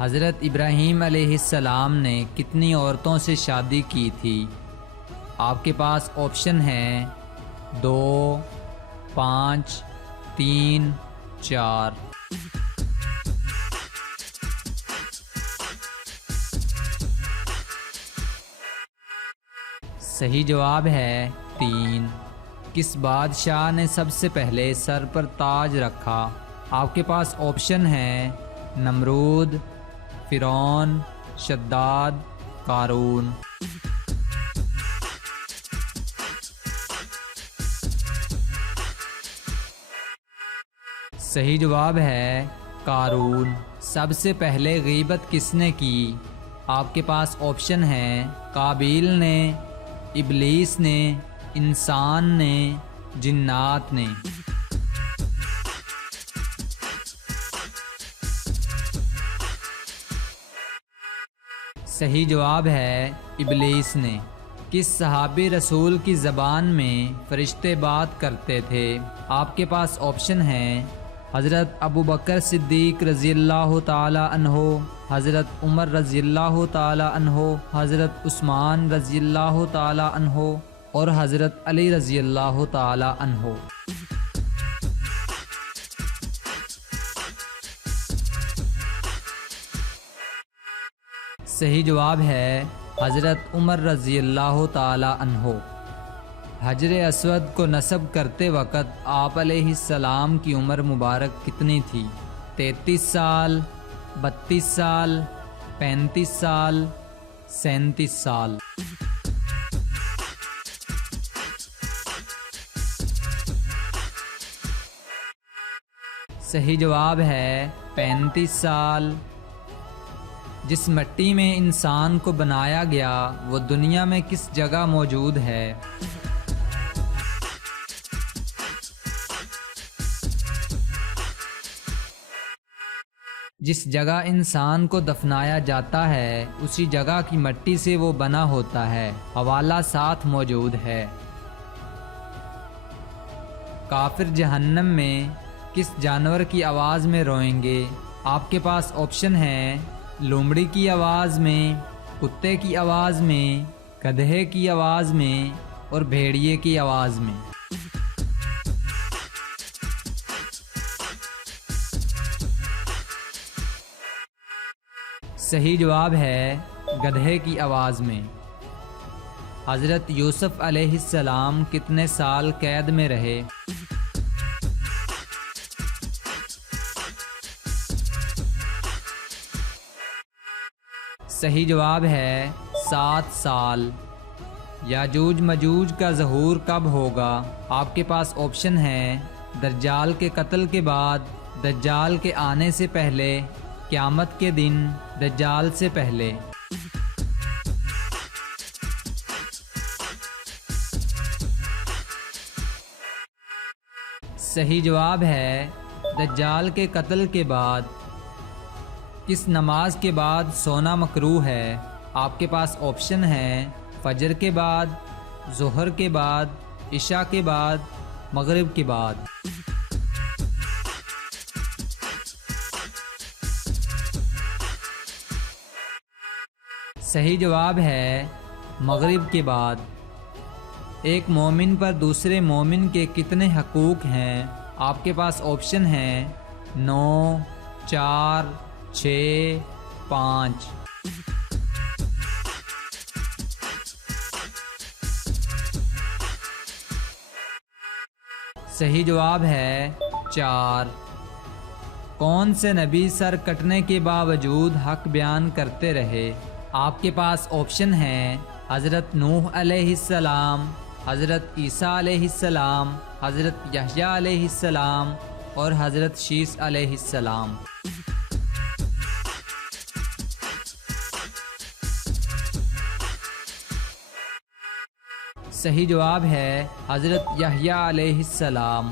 حضرت ابراہیم علیہ السلام نے کتنی عورتوں سے شادی کی تھی؟ آپ کے پاس آپشن ہیں 2، 5، 3، 4۔ صحیح جواب ہے 3۔ کس بادشاہ نے سب سے پہلے سر پر تاج رکھا؟ آپ کے پاس آپشن ہیں نمرود، فرعون، شداد، قارون۔ صحیح جواب ہے قارون۔ سب سے پہلے غیبت کس نے کی؟ آپ کے پاس آپشن ہیں قابیل نے، ابلیس نے، انسان نے، جنات نے۔ صحیح جواب ہے ابلیس نے۔ کس صحابی رسول کی زبان میں فرشتے بات کرتے تھے؟ آپ کے پاس آپشن ہیں حضرت ابوبکر صدیق رضی اللہ تعالی عنہ، حضرت عمر رضی اللہ تعالی عنہ، حضرت عثمان رضی اللہ تعالی عنہ اور حضرت علی رضی اللہ تعالی عنہ۔ صحیح جواب ہے حضرت عمر رضی اللہ تعالی عنہ۔ حجر اسود کو نصب کرتے وقت آپ علیہ السلام کی عمر مبارک کتنی تھی؟ 33 سال، 32 سال، 35 سال، 37 سال۔ صحیح جواب ہے 35 سال۔ جس مٹی میں انسان کو بنایا گیا وہ دنیا میں کس جگہ موجود ہے؟ جس جگہ انسان کو دفنایا جاتا ہے اسی جگہ کی مٹی سے وہ بنا ہوتا ہے۔ حوالہ ساتھ موجود ہے۔ کافر جہنم میں کس جانور کی آواز میں روئیں گے؟ آپ کے پاس آپشن ہیں لومڑی کی آواز میں، کتے کی آواز میں، گدھے کی آواز میں اور بھیڑیے کی آواز میں۔ صحیح جواب ہے گدھے کی آواز میں۔ حضرت یوسف علیہ السلام کتنے سال قید میں رہے؟ صحیح جواب ہے 7 سال۔ یاجوج مجوج کا ظہور کب ہوگا؟ آپ کے پاس آپشن ہیں دجال کے قتل کے بعد، دجال کے آنے سے پہلے، قیامت کے دن، دجال سے پہلے۔ صحیح جواب ہے دجال کے قتل کے بعد۔ کس نماز کے بعد سونا مکروہ ہے؟ آپ کے پاس آپشن ہیں فجر کے بعد، ظہر کے بعد، عشاء کے بعد، مغرب کے بعد۔ صحیح جواب ہے مغرب کے بعد۔ ایک مومن پر دوسرے مومن کے کتنے حقوق ہیں؟ آپ کے پاس آپشن ہیں 9، 4، 6، 5۔ صحیح جواب ہے 4۔ کون سے نبی سر کٹنے کے باوجود حق بیان کرتے رہے؟ آپ کے پاس آپشن ہیں حضرت نوح علیہ السلام، حضرت عیسیٰ علیہ السلام، حضرت یحییٰ علیہ السلام اور حضرت شیس علیہ السلام۔ صحیح جواب ہے حضرت یحییٰ علیہ السلام۔